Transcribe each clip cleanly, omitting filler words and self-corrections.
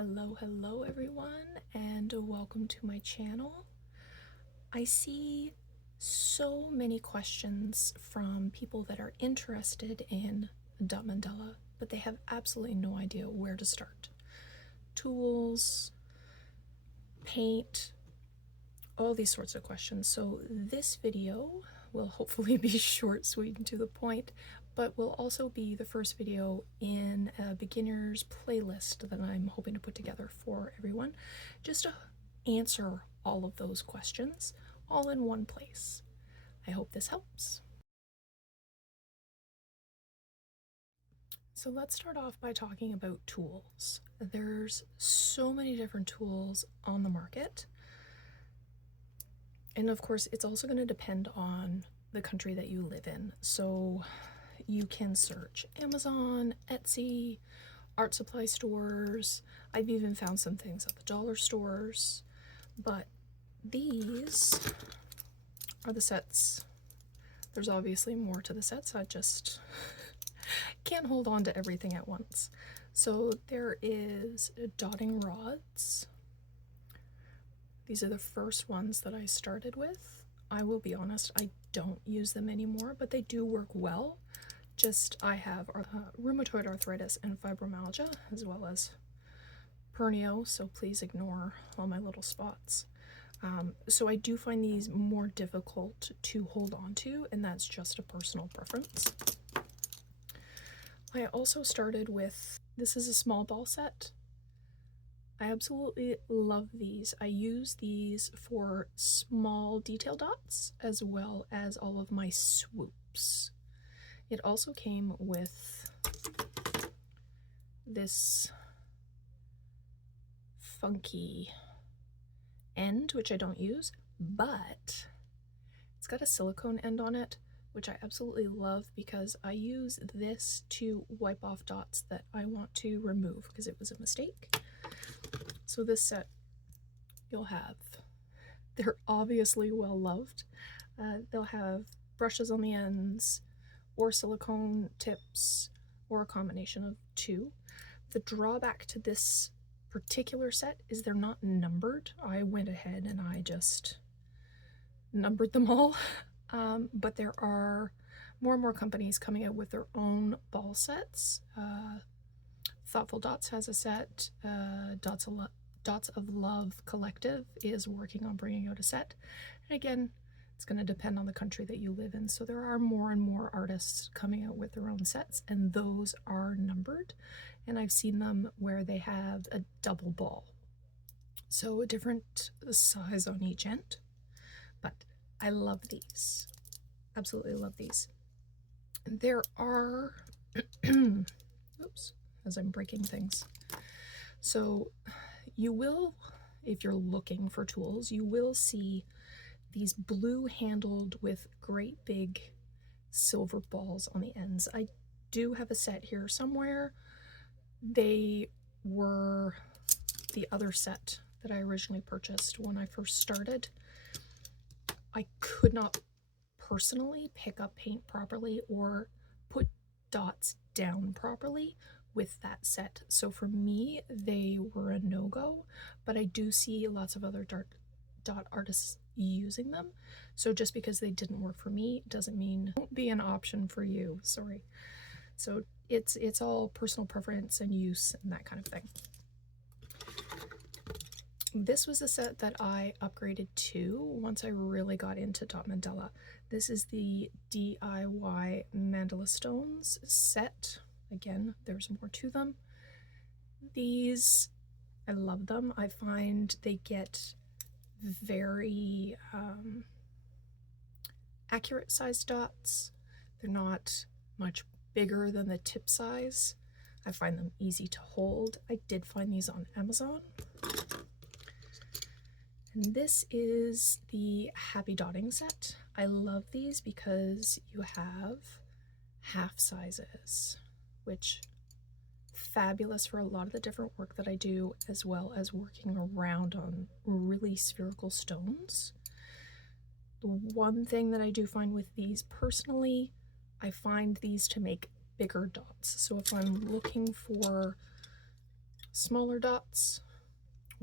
Hello everyone, and welcome to my channel. I see so many questions from people that are interested in dot mandala, but they have absolutely no idea where to start. Tools, paint, all these sorts of questions. So this video will hopefully be short, sweet, and to the point, but will also be the first video in a beginner's playlist that I'm hoping to put together for everyone, just to answer all of those questions all in one place. I hope this helps. So let's start off by talking about tools. There's so many different tools on the market. And of course, it's also going to depend on the country that you live in. So you can search Amazon, Etsy, art supply stores. I've even found some things at the dollar stores. But these are the sets. There's obviously more to the sets. I just can't hold on to everything at once. So there is dotting rods. These are the first ones that I started with. I will be honest, I don't use them anymore, but they do work well. Just I have rheumatoid arthritis and fibromyalgia, as well as pernio, so please ignore all my little spots. So I do find these more difficult to hold on to, and that's just a personal preference. I also started with, this is a small ball set. I absolutely love these. I use these for small detail dots as well as all of my swoops. It also came with this funky end, which I don't use, but it's got a silicone end on it, which I absolutely love because I use this to wipe off dots that I want to remove because it was a mistake. So this set you'll have, they're obviously well loved. They'll have brushes on the ends or silicone tips or a combination of two. The drawback to this particular set is they're not numbered. I went ahead and I just numbered them all, but there are more and more companies coming out with their own ball sets. Thoughtful Dots has a set. Dots of Love Collective is working on bringing out a set. And again, it's going to depend on the country that you live in. So there are more and more artists coming out with their own sets, and those are numbered. And I've seen them where they have a double ball. So a different size on each end. But I love these. Absolutely love these. There are, oops, as I'm breaking things. So you will, if you're looking for tools, you will see these blue handled with great big silver balls on the ends. I do have a set here somewhere. They were the other set that I originally purchased when I first started. I could not personally pick up paint properly or put dots down properly with that set. So for me, they were a no-go, but I do see lots of other dot artists using them. So just because they didn't work for me doesn't mean it won't be an option for you. Sorry. So it's all personal preference and use and that kind of thing. This was a set that I upgraded to once I really got into dot mandala. This is the DIY mandala stones set. Again, there's more to them. These, I love them. I find they get very accurate sized dots. They're not much bigger than the tip size. I find them easy to hold. I did find these on Amazon. And this is the Happy Dotting set. I love these because you have half sizes, which fabulous for a lot of the different work that I do, as well as working around on really spherical stones. The one thing that I do find with these personally, I find these to make bigger dots. So if I'm looking for smaller dots,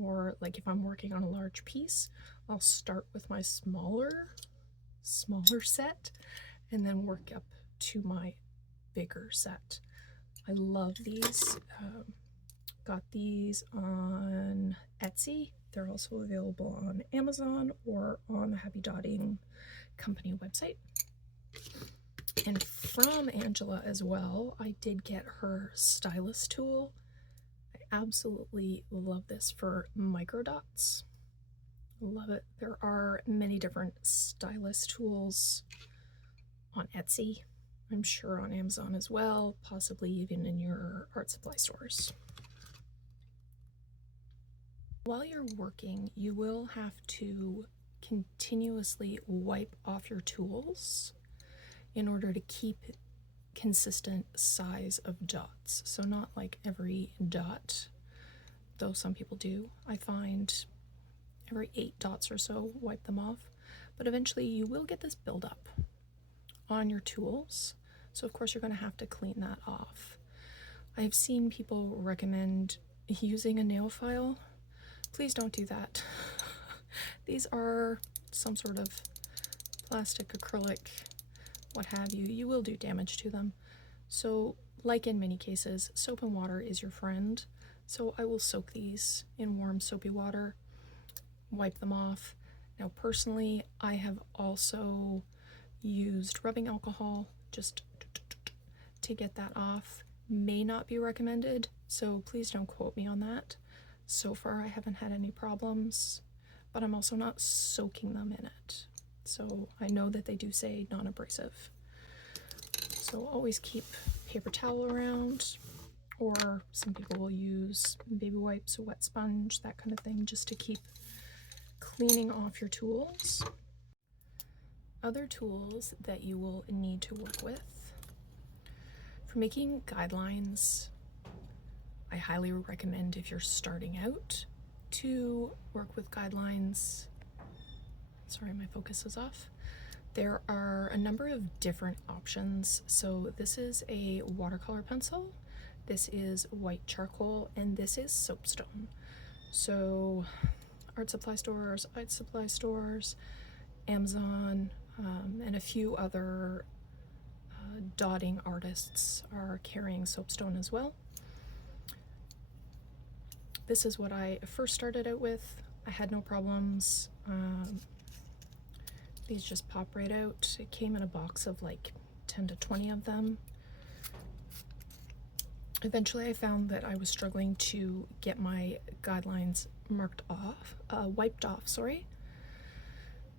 or like if I'm working on a large piece, I'll start with my smaller set and then work up to my bigger set. I love these. Got these on Etsy. They're also available on Amazon or on the Happy Dotting company website. And from Angela as well, I did get her stylus tool. I absolutely love this for micro dots. Love it. There are many different stylus tools on Etsy. I'm sure on Amazon as well, possibly even in your art supply stores. While you're working, you will have to continuously wipe off your tools in order to keep consistent size of dots. So not like every dot, though some people do. I find every 8 dots or so, wipe them off. But eventually you will get this buildup on your tools. So of course you're going to have to clean that off. I've seen people recommend using a nail file. Please don't do that. These are some sort of plastic, acrylic, what have you. You will do damage to them. So like in many cases, soap and water is your friend. So I will soak these in warm soapy water, wipe them off. Now personally, I have also used rubbing alcohol just to get that off. May not be recommended, so please don't quote me on that. So far I haven't had any problems, but I'm also not soaking them in it. So I know that they do say non-abrasive. So always keep paper towel around, or some people will use baby wipes, a wet sponge, that kind of thing, just to keep cleaning off your tools. Other tools that you will need to work with. For making guidelines, I highly recommend, if you're starting out, to work with guidelines. Sorry, my focus is off. There are a number of different options. So this is a watercolor pencil, this is white charcoal, and this is soapstone. So art supply stores, Amazon, and a few other dotting artists are carrying soapstone as well. This is what I first started out with. I had no problems. These just pop right out. It came in a box of like 10 to 20 of them. Eventually I found that I was struggling to get my guidelines wiped off, sorry.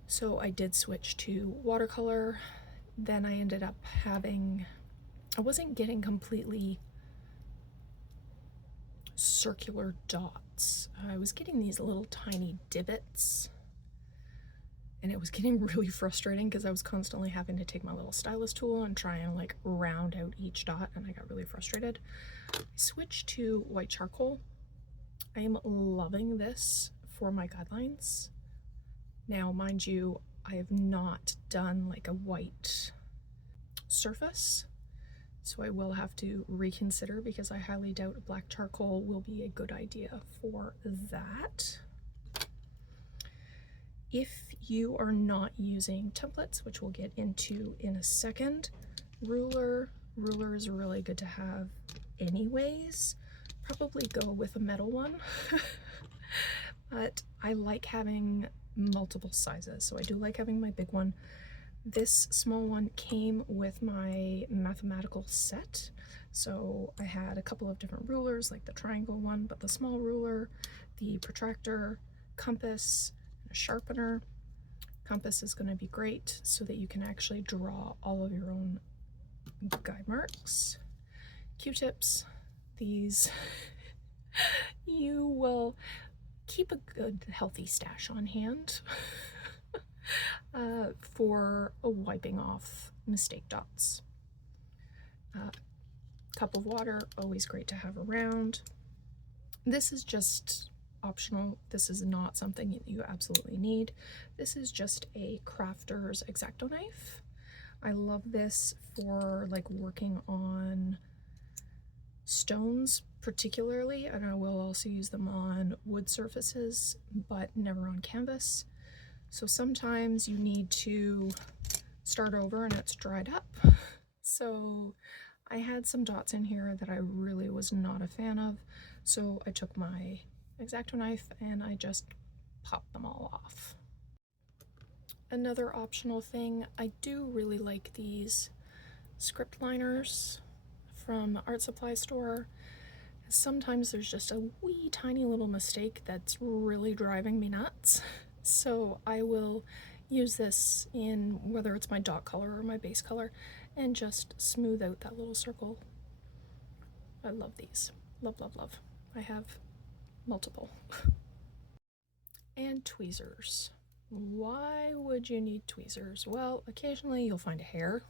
So I did switch to watercolor. Then I ended up I wasn't getting completely circular dots. I was getting these little tiny divots, and it was getting really frustrating because I was constantly having to take my little stylus tool and try and like round out each dot, and I got really frustrated. I switched to white charcoal. I am loving this for my guidelines. Now, mind you, I have not done like a white surface, so I will have to reconsider, because I highly doubt a black charcoal will be a good idea for that. If you are not using templates, which we'll get into in a second, ruler is really good to have anyways. Probably go with a metal one. But I like having multiple sizes, so I do like having my big one. This small one came with my mathematical set, so I had a couple of different rulers, like the triangle one, but the small ruler, the protractor, compass, and a sharpener. Compass is going to be great so that you can actually draw all of your own guide marks. Q-tips, these you will keep a good healthy stash on hand for wiping off mistake dots. Cup of water, always great to have around. This is just optional. This is not something that you absolutely need. This is just a crafter's X-Acto knife. I love this for like working on stones, particularly, and I will also use them on wood surfaces, but never on canvas. So sometimes you need to start over and it's dried up. So I had some dots in here that I really was not a fan of, so I took my X-Acto knife and I just popped them all off. Another optional thing, I do really like these script liners from Art Supply Store. Sometimes there's just a wee tiny little mistake that's really driving me nuts. So I will use this in whether it's my dot color or my base color and just smooth out that little circle. I love these. Love, love, love. I have multiple. And tweezers. Why would you need tweezers? Well, occasionally you'll find a hair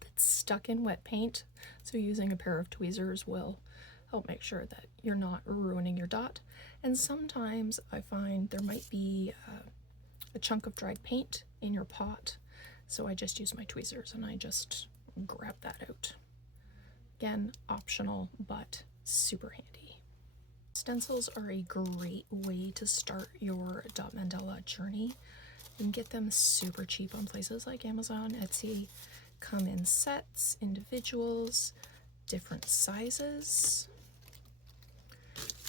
that's stuck in wet paint, so using a pair of tweezers will help make sure that you're not ruining your dot. And sometimes I find there might be a chunk of dried paint in your pot, so I just use my tweezers and I just grab that out. Again, optional, but super handy. Stencils are a great way to start your dot mandala journey. You can get them super cheap on places like Amazon, Etsy. Come in sets, individuals, different sizes.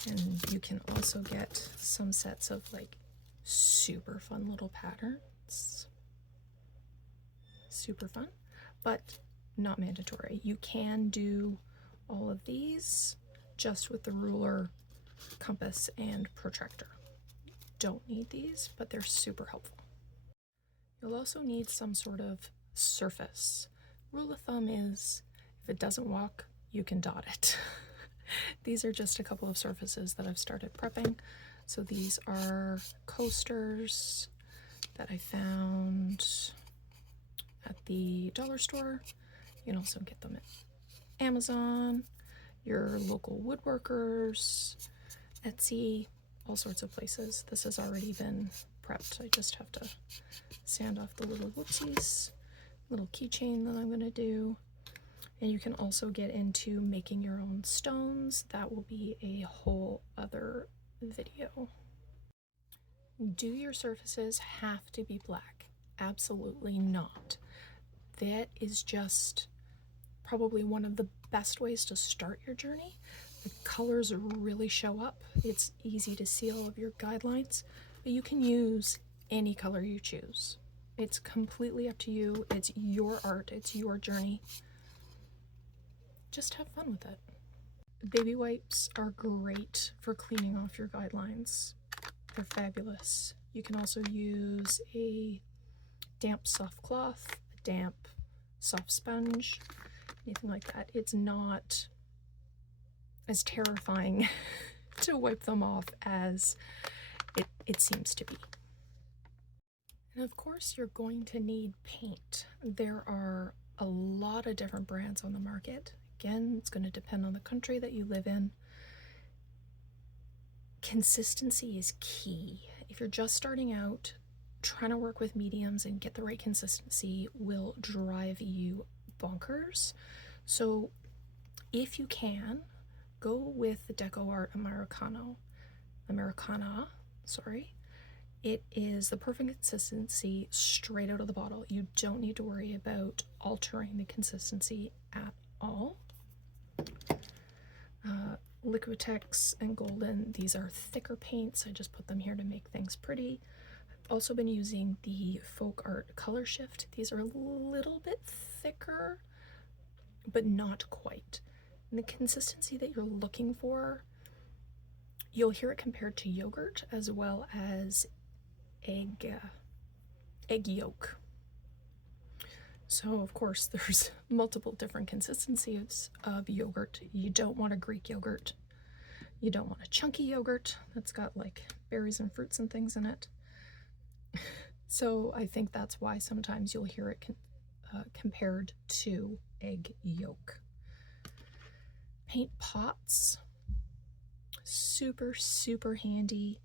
And you can also get some sets of like super fun little patterns. Super fun, but not mandatory. You can do all of these just with the ruler, compass, and protractor. Don't need these, but they're super helpful. You'll also need some sort of surface. Rule of thumb is if it doesn't walk, you can dot it. These are just a couple of surfaces that I've started prepping. So these are coasters that I found at the dollar store. You can also get them at Amazon, your local woodworkers, Etsy, all sorts of places. This has already been prepped. I just have to sand off the little whoopsies, little keychain that I'm going to do. And you can also get into making your own stones. That will be a whole other video. Do your surfaces have to be black? Absolutely not. That is just probably one of the best ways to start your journey. The colors really show up. It's easy to see all of your guidelines, but you can use any color you choose. It's completely up to you. It's your art. It's your journey. Just have fun with it. Baby wipes are great for cleaning off your guidelines. They're fabulous. You can also use a damp soft cloth, a damp soft sponge, anything like that. It's not as terrifying to wipe them off as it seems to be. And of course, you're going to need paint. There are a lot of different brands on the market. Again, it's going to depend on the country that you live in. Consistency is key. If you're just starting out, trying to work with mediums and get the right consistency will drive you bonkers. So if you can, go with the Deco Art Americana. It is the perfect consistency straight out of the bottle. You don't need to worry about altering the consistency at all. Liquitex and Golden, these are thicker paints. I just put them here to make things pretty. I've also been using the Folk Art Color Shift. These are a little bit thicker, but not quite. And the consistency that you're looking for, you'll hear it compared to yogurt as well as egg yolk. So of course there's multiple different consistencies of yogurt. You don't want a Greek yogurt. You don't want a chunky yogurt that's got like berries and fruits and things in it. So I think that's why sometimes you'll hear it compared to egg yolk. Paint pots, super, super handy.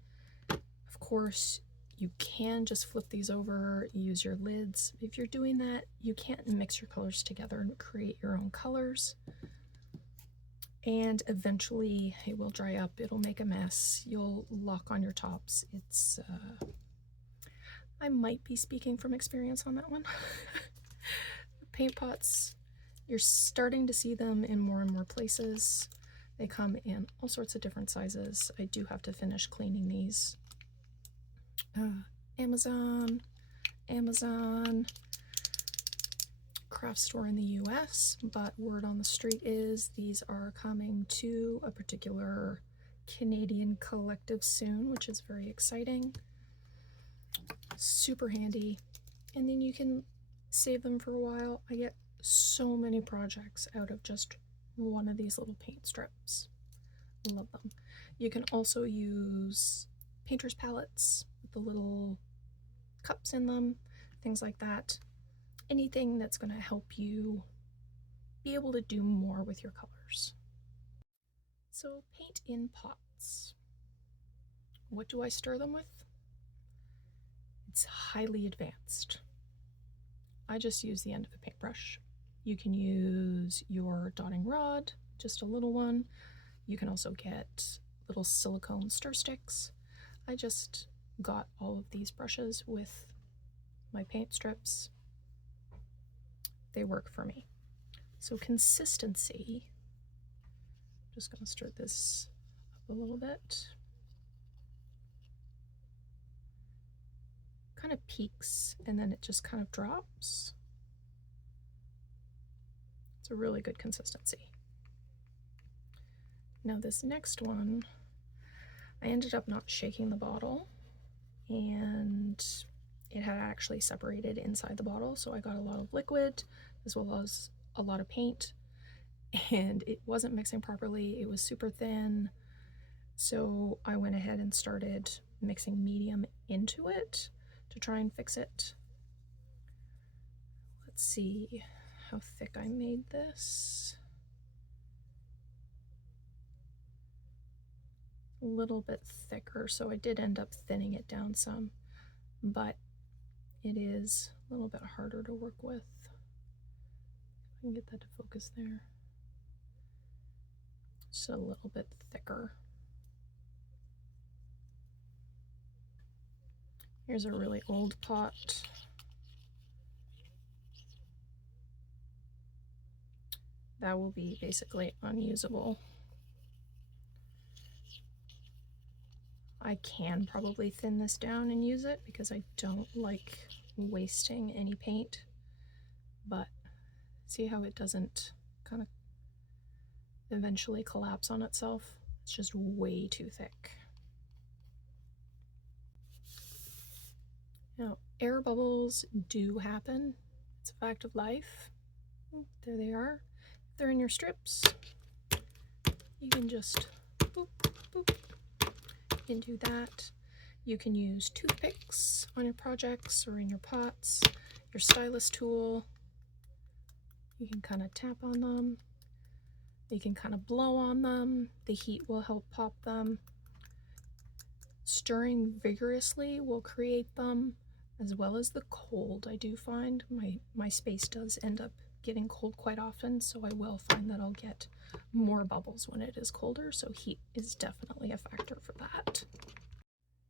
Of course, you can just flip these over, use your lids. If you're doing that, you can't mix your colors together and create your own colors. and eventually it will dry up. It'll make a mess. You'll lock on your tops. It's I might be speaking from experience on that one. Paint pots, you're starting to see them in more and more places. They come in all sorts of different sizes. I do have to finish cleaning these. Amazon, craft store in the US, but word on the street is these are coming to a particular Canadian collective soon, which is very exciting. Super handy, and then you can save them for a while. I get so many projects out of just one of these little paint strips. Love them. You can also use painter's palettes with the little cups in them, things like that. Anything that's going to help you be able to do more with your colors. So paint in pots. What do I stir them with? It's highly advanced. I just use the end of a paintbrush. You can use your dotting rod, just a little one. You can also get little silicone stir sticks. I just got all of these brushes with my paint strips. They work for me. So consistency, just gonna stir this up a little bit. Kind of peaks and then it just kind of drops. It's a really good consistency. Now this next one, I ended up not shaking the bottle, and it had actually separated inside the bottle, so I got a lot of liquid as well as a lot of paint, and it wasn't mixing properly. It was super thin, so I went ahead and started mixing medium into it to try and fix it. Let's see how thick I made this. A little bit thicker, so I did end up thinning it down some, but it is a little bit harder to work with. I can get that to focus there. Just a little bit thicker. Here's a really old pot. That will be basically unusable. I can probably thin this down and use it because I don't like wasting any paint, but see how it doesn't kind of eventually collapse on itself? It's just way too thick. Now, air bubbles do happen. It's a fact of life. There they are. If they're in your strips, you can just boop, boop. You can do that. You can use toothpicks on your projects or in your pots, your stylus tool. You can kind of tap on them. You can kind of blow on them. The heat will help pop them. Stirring vigorously will create them, as well as the cold. I do find my space does end up getting cold quite often, so I will find that I'll get more bubbles when it is colder, so heat is definitely a factor for that.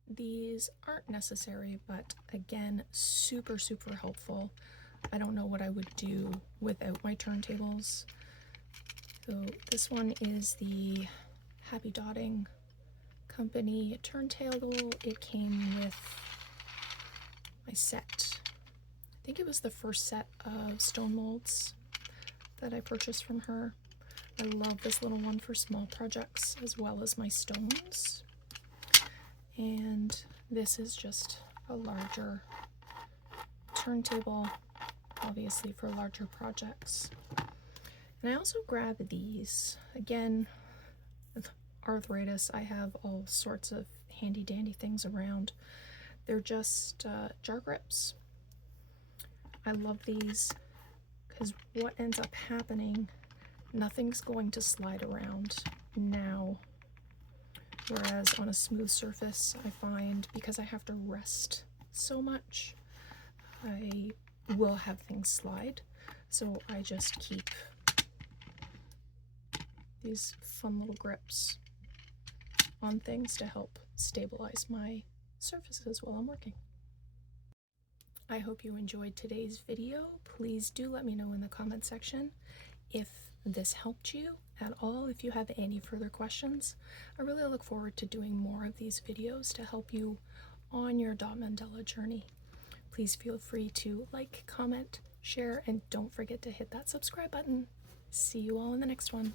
These aren't necessary, but again, super, super helpful. I don't know what I would do without my turntables. So this one is the Happy Dotting Company turntable. It came with my set. I think it was the first set of stone molds that I purchased from her. I love this little one for small projects as well as my stones. And this is just a larger turntable, obviously for larger projects. And I also grab these. Again, with arthritis, I have all sorts of handy dandy things around. They're just jar grips. I love these because what ends up happening, nothing's going to slide around now. Whereas on a smooth surface, I find because I have to rest so much, I will have things slide. So I just keep these fun little grips on things to help stabilize my surfaces while I'm working. I hope you enjoyed today's video. Please do let me know in the comment section if this helped you at all. If you have any further questions, I really look forward to doing more of these videos to help you on your dot mandala journey. Please feel free to like, comment, share, and don't forget to hit that subscribe button. See you all in the next one.